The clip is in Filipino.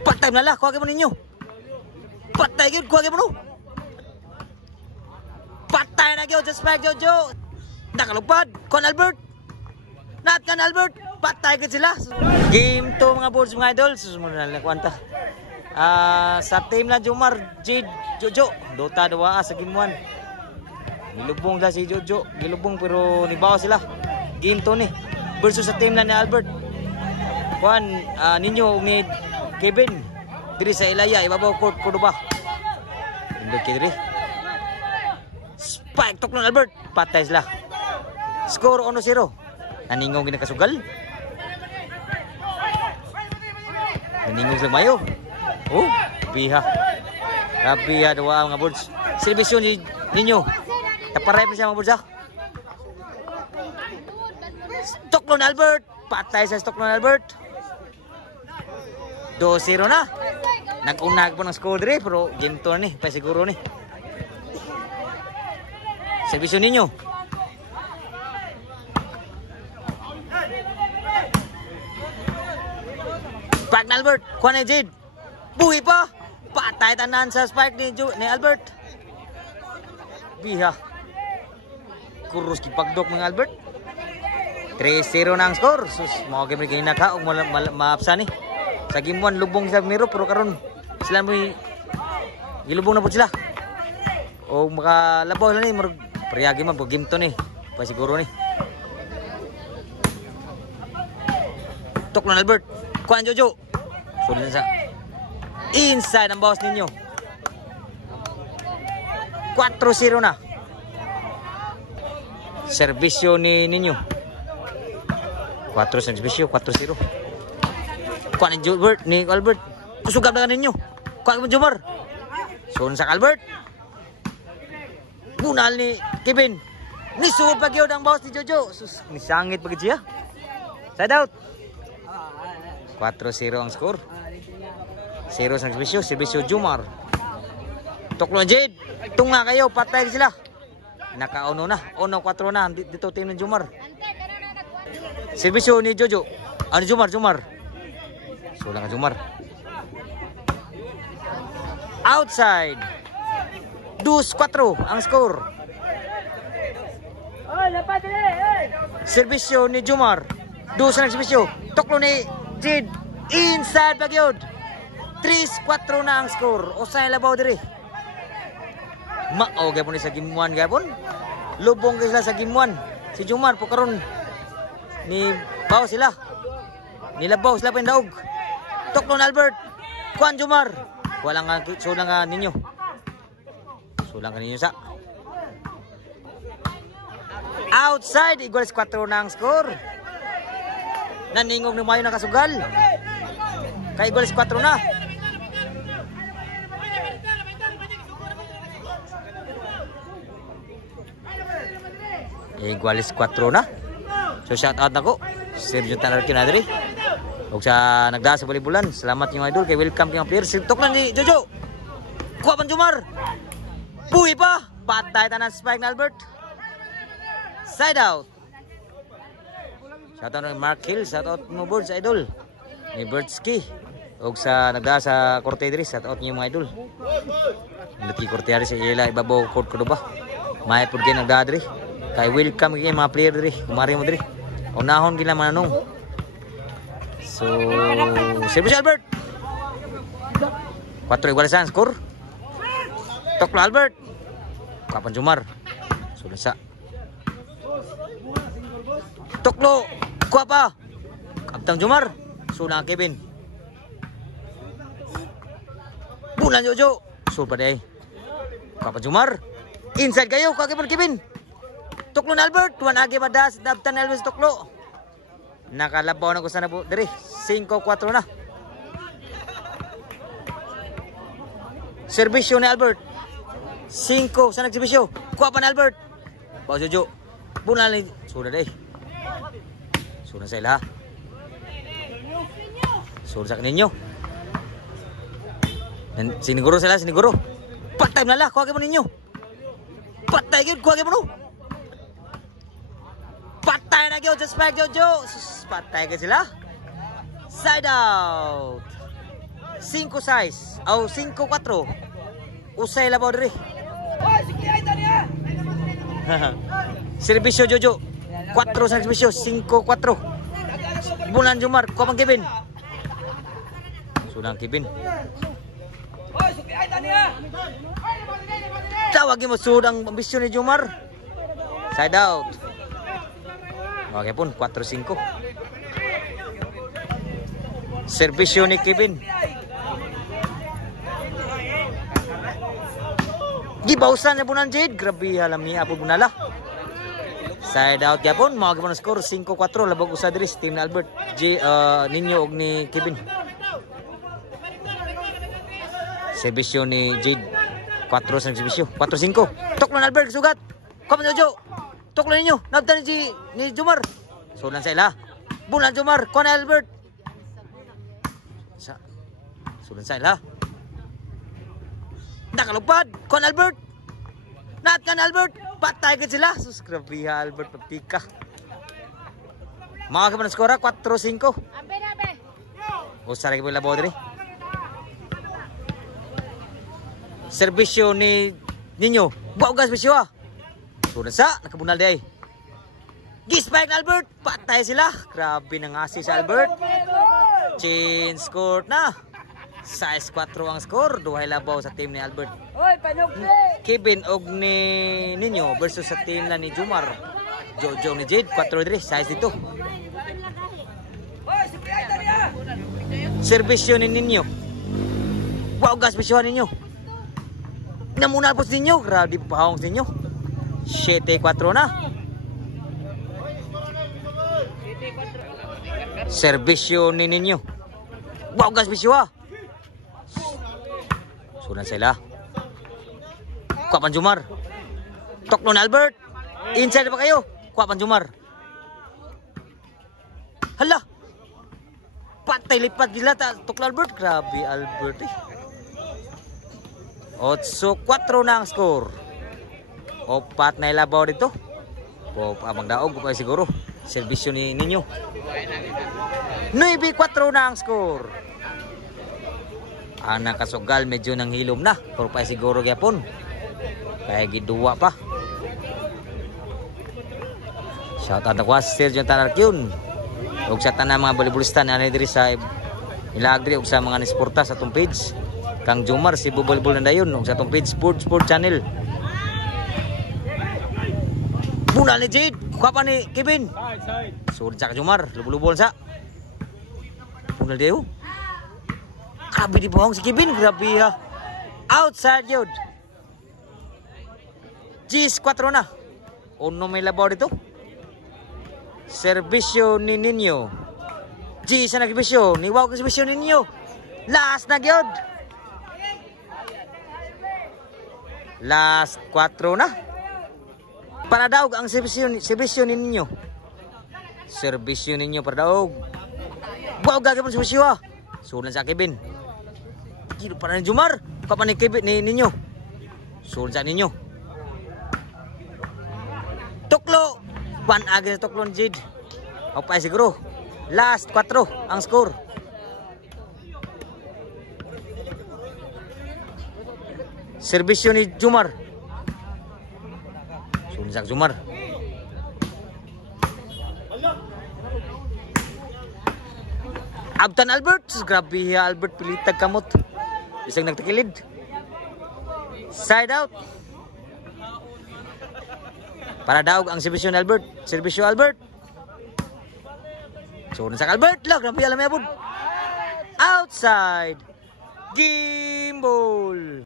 Patay na lah, kuha mo ninyo. Patay gyud, kuha mo no. Patay na gyud, just back Jojo. Nakalupad, Con Albert. Not Con Albert, patay gyud sila. Game to mga boards mga idol, susunod na lang kwanta. Sa team na Jomar, Jade, Jojo, Dota 2 sa game 1. Nilubong sila si Jojo, nilubong pero nibawa sila. Game to ni versus sa team na ni Albert. Kuan ninyo ni Kevin diri sa Ilaya ibabaw court ko ba? Indot kay diri. Spike tok ng Albert, patay sila. Score 1-0. Naningong gina kasugal. Naningong sila mayo. Oh, biha. Kabiha daw mga boards. Servisyo ninyo. Taparay pa siya mga boards ha. Stoklon Albert, patay sa Stoklon Albert. 2-0 na. Nag-unag po ng score diri pero game to ni, pa siguro ni. Servisyo ninyo. Spike na Albert, kuha na Jade. Buhi pa. Patay tanan sa spike ni Albert. Biha. Kurus kipagdok mga Albert. 3-0 na ang score. Sus, mga game rin ka o maapsa ni. Sa game 1, lubong sila miro pero karon sila mo gilubong na po sila. O makalabaw na ni. Pariyagi man po game to ni. Pa siguro ni. Toklon Albert. Kuhan Jojo. Sulit sa inside ang bawas ninyo. 4-0 na. Servisyo ni ninyo. 4 servisyo, 4-0. Kuha ni Albert. Kusugab na ninyo. Kuha ni Jomar. Sun sa Albert. Bunal ni Kevin. Nisuod pag yun ang bawas ni Jojo. Sus, nisangit pag siya. Side out. 4-0 ang score. 0 sa servisyo Jomar. Toklon Jade. Tunga kayo, patay sila. Naka-1 na. 1-4 na. Dito team ng Jomar. Servisyo ni Jojo. Ano Jomar. Sulang ka Jomar. Outside. 2-4 ang score. Servisyo ni Jomar. 2 sa servisyo. Toklo ni Jade. Inside bagyod. 3-4 na ang score. Usay labaw diri. Mao gapon sa game 1 gapon. Lubong sila sa game 1. Si Jomar po karon ni baw sila. Nilabaw sila pa daog. Toklon Albert. Kuan Jomar. Walang sulang ka ninyo. Sulang ka ninyo sa. Outside. Igual 4 na ang score. Naningog ni Mayo nakasugal. Kay igual 4 na. Igualis 4 na. So shout out nako. Sergio Tanarkin na diri. Ug sa nagdaa sa balibulan. Salamat yung idol kay welcome kay player. Sintok lang ni Jojo. Kuha pa Jomar. Buhi pa. Patay tanan spike na Albert. Side out. Shout out ni Mark Hill. Shout out mo boards idol. Ni Bertski. Ug sa nagdaa sa korte diri. Shout out niyo mga idol. Nati korte diri sa ila ibabaw court ko ba. May pud kay nagdaa diri. Kay welcome kay mga player diri. Kumari mo diri. Unahon gila mananong. So, service Albert. 4 igual sa score. Toklo Albert. Kapan Jomar. Sudah sa. Toklo. Kuha pa. Kaptang Jomar. Sudah Kevin. Bulan Jojo. Sudah deh. Kapan Jomar. Inside kayo. Kakipon Kevin. Toklo na Albert. Tuan agi madas. Dabtan Elvis Toklo. Nakalabaw na ko sana po. Dari. 5-4 na. Servisyo ni Albert. 5 sa nagservisyo. Kuha pa na Albert. Bawa Jojo. Bunal ni. Sudah deh. Sudah sa ila. Sudah sa kaninyo. Siniguro sila. Siniguro. Patay na lah. Kuha mo ninyo. Patay yun. Kuha mo no. Patay na yun. Just back Jojo. Patay ka sila. Side out. 5-6 o 5-4. Usay labaw diri. Serbisyo Jojo. 4 sa serbisyo, 5-4. Bulan Jumar, kuha pang Kevin. Sulang Kevin. Tawagin mo sudang ambisyon ni Jumar. Side out. Okay pun, 4-5. Serbisyo ni Kevin. Gibausan na po ng Jade. Grabe alam niya po bunala. Side out ya pun. Mga gimana skor 5-4. Labag usa diri team ni Albert. Ninyo og ni Kevin. Serbisyo ni Jade. 4 sa serbisyo. 4-5. Toklon Albert sugat. Come Jojo. Toklon ninyo. Nabtan ni Jumar. Sulan sa ila. Bulan Jumar. Kon Albert. Sulan sa ila. Nakalupad. Kon Albert. Naat kan Albert. Patay ka sila. Sus, grabe ha Albert. Pagpika. Mga kaman skora. 4-5. Usa lagi po labaw diri. Serbisyo ni Ninyo. Buang gas bisyo ha. Sulan sa. Nakabunal di ay. Gispike Albert. Patay sila. Grabe nang asi si Albert. Change score na. 6-4 ang score. Duhay labaw sa team ni Albert. Kevin og ni Ninyo versus sa team na ni Jumar. Jojo ni Jade. 4-3. Size dito. Serbisyo ni Ninyo. Wow, gas bisyohan ninyo. Namunal po sa ninyo. Grabe pahawang sa ninyo. 7-4 na. Serbisyo ni Ninyo. Wow, gas bisyo ha. Sunan sila. Kuha pan Jumar. Toklon Albert. Inside pa kayo. Kuha pan Jumar. Hala. Patay lipat gila ta. Toklon Albert. Grabe Albert eh. 8-4 na ang score. Opat na ilabaw dito. Abang daog pa siguro. Serbisyo ni Ninyo. 9-4 na ang score. Ang nakasugal medyo nang hilom na. Pero pa siguro gyapon. Kaya giduwa pa. Shout out ako sa Sergio Tanarkyun. Ug sa tanang mga volleyballista na diri sa ilagri ug sa mga nisporta sa atong page. Kang Jumar si Volleyball na dayon ug sa atong page Sport Channel. Muna ni Jade, kuha pa ni Kevin. Sud sa Jumar, lubol-lubol sa. Muna dayo. Grabe di bohong si Kevin, grabe ha. Outside yun. Gis 4 na. Uno may labaw dito. Serbisyo ni Ninyo. Gis na nagbisyo. Niwaw ka serbisyo ni Ninyo. Last na gyud. Last 4 na. Para daog ang serbisyo ni Ninyo. Serbisyo ninyo para daog. Wow, gagawin serbisyo ha. Sulan sa Kevin. Kilo para ni Jumar. Kapa ni Kevin ni Ninyo. Sulan sa Ninyo. Tuklo. 1 agad sa Tuklo ni Jade. O pa siguro. Last 4 ang score. Serbisyo ni Jumar. Sulan sa Jumar. Abtan Albert. Grabe ya Albert. Pilitag kamot. Isang nagtakilid. Side out. Para daog ang serbisyo ni Albert. Serbisyo Albert. So, nasa Albert lang. Grabe alam yabod. Outside. Game ball.